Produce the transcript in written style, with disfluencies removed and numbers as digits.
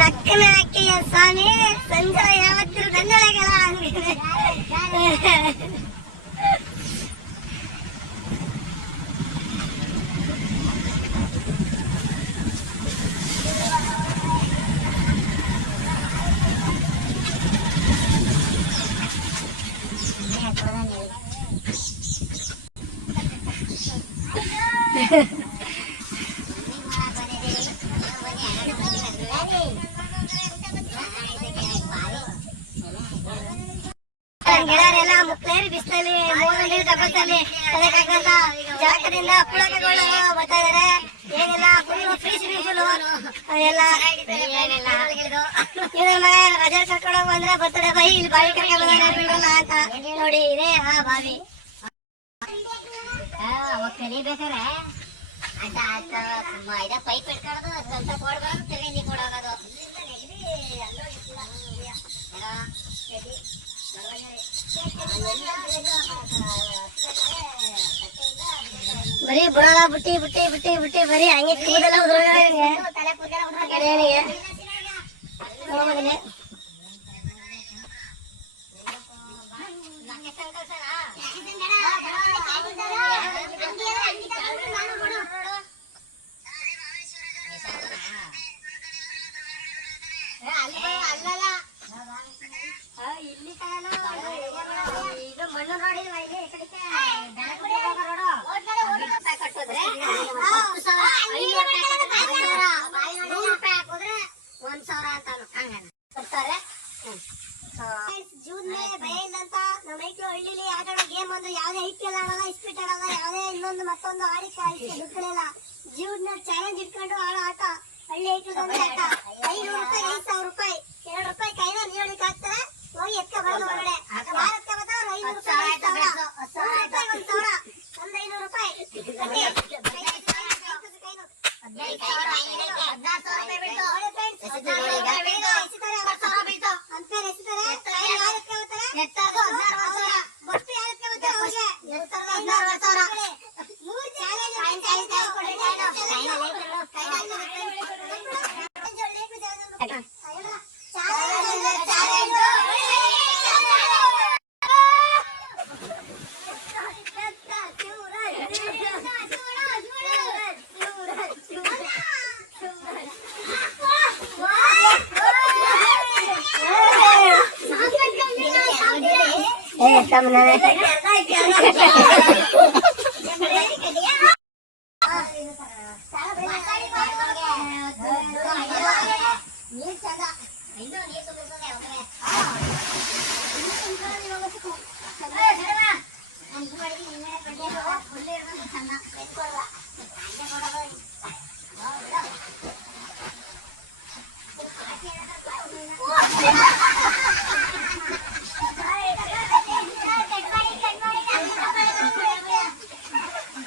ನಕ್ಕನ ಹಾಕಿಯ ಸ್ವಾಮಿ ಸಂಜೆ ಯಾವತ್ತಿರು ನನ್ನೊಳಗೆಲ್ಲ ಅಂದಿದೆ. ಗೆಳೆಯರೆಲ್ಲ ಮುಕ್ಳೇರಿ ಬಿಸಿಲಲ್ಲಿ ಮೂರಲ್ಲಿ ತಪ್ಪಲ್ಲಿ ಅದಕ್ಕಾಗಂತ ಜಾಗದಿಂದ ಪುಳಕಗಳು ಬರ್ತಾ ಇದಾರೆ. ಏನೆಲ್ಲ ಫುಲ್ ಫ್ರೀಸ್ ಎಲ್ಲ ರಜೆ ಕರ್ಕೊಂಡು ಬಂದ್ರೆ ಬರ್ತಡೆ ಬೈ ಇಲ್ಲಿ ಬಾವಿ ಕರ್ಕೊಂಡು ಬಿಡೋಣ ಅಂತ ನೋಡಿ ಇದೆ ಆ ಬಾವಿ. ಕಲಿಬೇಕಾರೆ ಅದ ಪೈಪ್ ಇಟ್ಕೊಳ್ಳೋದು ಸ್ವಲ್ಪ ಕೊಡ್ಬಾರ್ದು ತಿರುಗಿ ಕೊಡೋದು. ಬರೀ ಬುಡಗ ಬುಟ್ಟಿ ಬುಟ್ಟಿ ಬುಟ್ಟಿ ಬುಟ್ಟಿ ಬರೀ ಹಂಗೆ ಕೂದೆಲ್ಲ ಉದ್ರೋಗಳಿಗೆ ಇಲ್ಲಿ ಇದು ಮಣ್ಣು ನೋಡಿಲ್ವಾ ಇಲ್ಲಿ ಕಟ್ಟೋದ್ರೆ ₹1,000 ಅಂತ ಕೊಡ್ತಾರೆ. ಜೂನ್ ಮೇಲೆ ಭಯಂತ ನಮ್ಮ ಮೈಕ್ಳು ಹಳ್ಳಿಲಿ ಆಟ ಆಡೋ ಗೇಮ್ ಅಂದ್ರೆ ಯಾವ್ದೇ ಐಪಿಎಲ್ ಆಡಲ್ಲ, ಇಸ್ಪೀಟ್ ಆಡಲ್ಲ, ಯಾವ್ದೇ ಇನ್ನೊಂದು ಮತ್ತೊಂದು ಆಡಿಕೆ ದುಡ್ಗಳಿಲ್ಲ. ಜೀವನ ಚಾಲೆಂಜ್ ಇಟ್ಕೊಂಡು ಆಡೋ ಆಟ ಹಳ್ಳಿ ಐಕ್ಳದೊಂದು ಆಟ. ₹500, ₹5,000, ₹2 ಕೈನ ನೀಡಲಿಕ್ಕೆ ಆಗ್ತಾರೆ. ಹೋಗಿ ಎತ್ಕ ಬರೋದು ಹೊರಗಡೆ ಯಾರು ಎತ್ಕ ಬರ್ತಾವ್ರು ₹500, ₹1,000, ಒಂದು ₹500